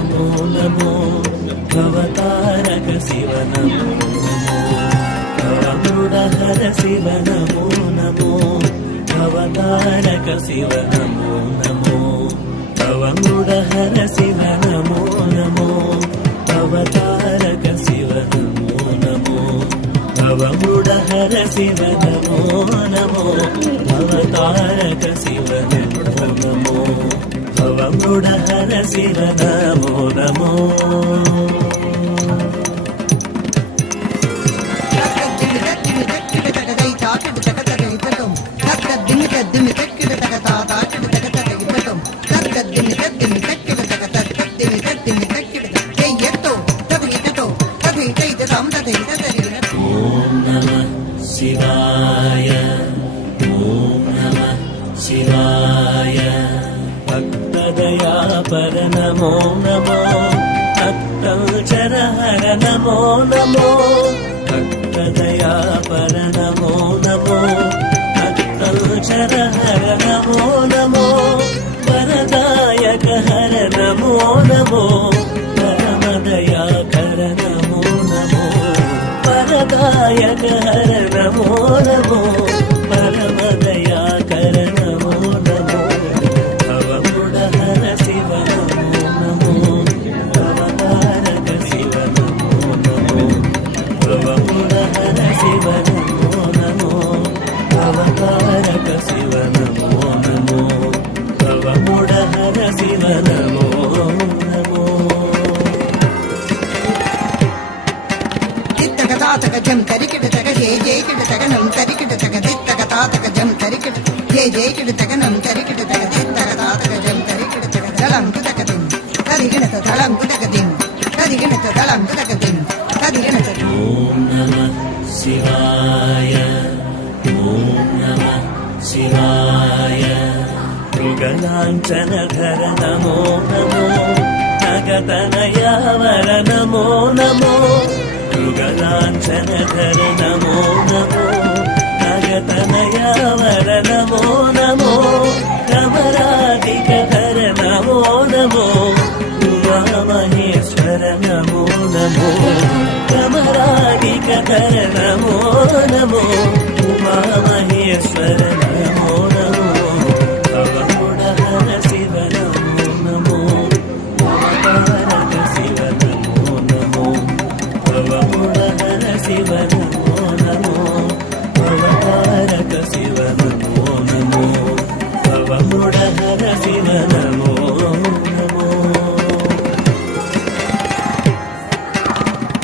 नमो नमो भवतारक शिव नमो नमो भवमूढहर शिव नमो नमो भवतारक शिव नमो नमो भवमूढहर शिव नमो नमो भवतारक शिव नमो नमो भवमूढहर शिव नमो नमो भवतारक शिव नमो नमो भवमूढहर शिव नमो नमो शिवाय ओम नमः शिवाय भक्तदयापर नमो नमो भक्तचरहर नमो नमो भक्तदयापर नमो नमो भक्तचरहर नमो नमो वरदायक हर नमो नमो परमदयाकर नमो नमो वरदायक हर नमो नमो परमदयाकर नमो नमो भवमूढहर शिव नमो नमो भवतारक शिव नमो नमो भवमूढहर शिव नमो नमो भवतारक शिव नमो नमो भवमूढहर शिव नमो नमो तक जम तरिकिट तक जय जय किट तक नम तरिकिट तक दित तक ता तक जम तरिकिट जय जय किट तक नम तरिकिट तक दित तक ता तक जम तरिकिट तक दलम तक दिन तरिगिनत दलम तक दिन तरिगिनत दलम तक दिन तरिगिनत ओम नमः शिवाय ओम नमः शिवाय मृगलाञ्छनधर नमो नमो नगतनयावर नमो नमो मृगलाञ्छनधर नमो नमो नगतनयावर नमो नमो रमराधिकधर नमो नमो उमामहेश्वर नमो नमो रमराधिकधर नमो नमो उमामहेश्वर नमो नमो भवमूढहर शिव नमो नमो भवतारक शिव नमो नमो भवमूढहर शिव नमो नमो भवतारक शिव नमो नमो भवमूढहर शिव नमो नमो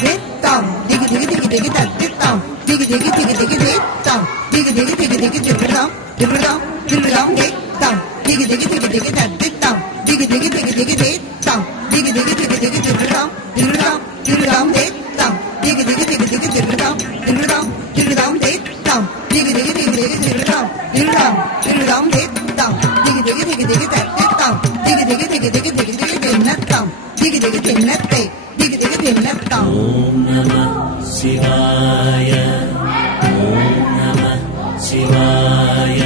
दित्तम दिग दिग दिग दिग दित्तम दिग दिग दिग दिग दित्तम दिग दिग दिग दिग दित्तम दित्तम दित्तम दित्तम दिग दिग दिग दिग दित्तम दिग दिग दिग दिग दित्तम दिग दिग दिग दिग दित्तम दित्तम दित्तम दित्तम दिग दिग दिग दिग दित्तम दित्तम दित्तम दित्तम दिग दिग दिग दिग दित्तम दित्तम दित्तम दित्तम दिग दिग दिग दिग दित्तम दिग दिग दिग दिग दिग दिग दित्तम दिग दिग दिन्नते दिग दिग दिन्नतम ओम नमः शिवाय ओम नमः शिवाय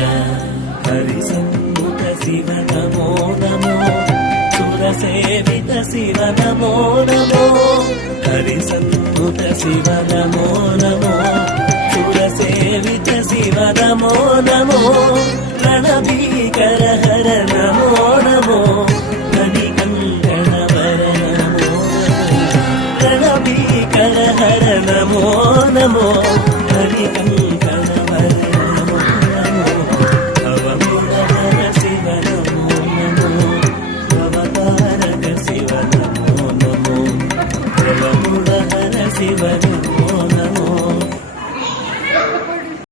हरिसम्मुख शिव नमो नमो सुरसेवित शिव नमो नमो हरिसम्मुख शिव नमो नमो सुरसेवित शिव नमो नमो रणभीकर हर नमो नमो मणिकङ्कणवर नमो रणभीकर हर नमो नमो मणिकङ्कणवर नमो नमो भवमूढहर शिव नमो नमो भवतारक शिव नमो नमो भवमूढहर शिव नमो